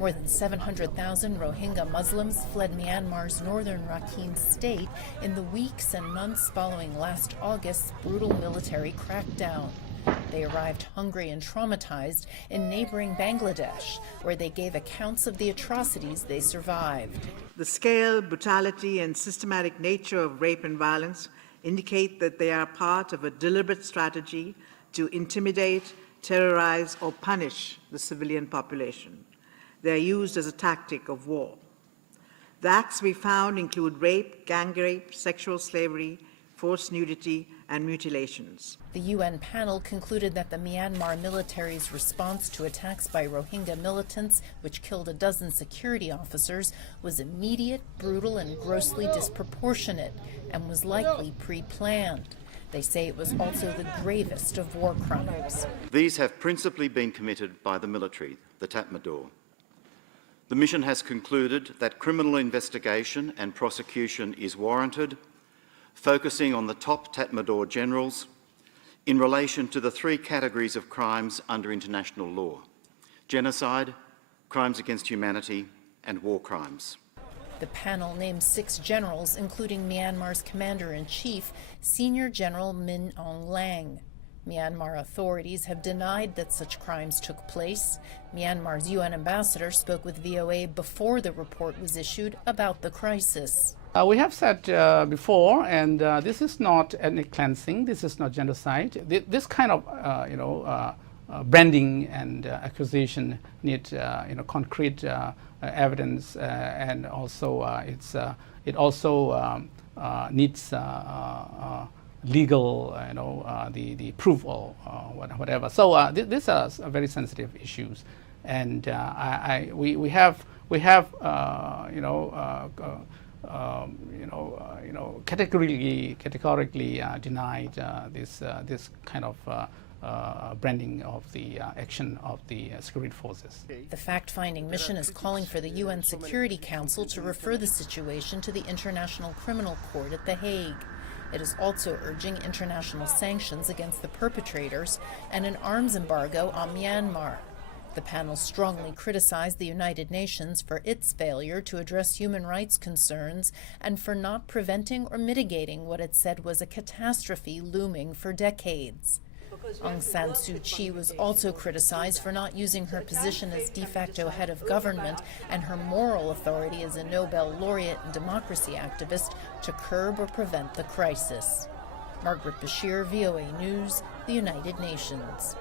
More than 700,000 Rohingya Muslims fled Myanmar's northern Rakhine state in the weeks and months following last August's brutal military crackdown. They arrived hungry and traumatized in neighboring Bangladesh, where they gave accounts of the atrocities they survived. The scale, brutality, and systematic nature of rape and violence indicate that they are part of a deliberate strategy to intimidate, terrorize, or punish the civilian population. They are used as a tactic of war. The acts we found include rape, gang rape, sexual slavery, forced nudity, and mutilations. The UN panel concluded that the Myanmar military's response to attacks by Rohingya militants, which killed a dozen security officers, was immediate, brutal, and grossly disproportionate, and was likely pre-planned. They say it was also the gravest of war crimes. These have principally been committed by the military, the Tatmadaw. The mission has concluded that criminal investigation and prosecution is warranted, focusing on the top Tatmadaw generals in relation to the three categories of crimes under international law: genocide, crimes against humanity, and war crimes. The panel named 6 generals, including Myanmar's commander-in-chief, Senior General Min Aung Hlaing. Myanmar authorities have denied that such crimes took place. Myanmar's UN ambassador spoke with VOA before the report was issued about the crisis. We have said before, and this is not ethnic cleansing, this is not genocide. This kind of branding and accusation need concrete evidence, and also it also needs legal, the proof or whatever. So these are very sensitive issues, and we have categorically denied this kind of branding of the action of the security forces. The fact-finding mission is calling for the UN Security Council to refer the situation to the International Criminal Court at The Hague. It is also urging international sanctions against the perpetrators and an arms embargo on Myanmar. The panel strongly criticized the United Nations for its failure to address human rights concerns and for not preventing or mitigating what it said was a catastrophe looming for decades. Aung San Suu Kyi was also criticized for not using her position as de facto head of government and her moral authority as a Nobel laureate and democracy activist to curb or prevent the crisis. Margaret Bashir, VOA News, the United Nations.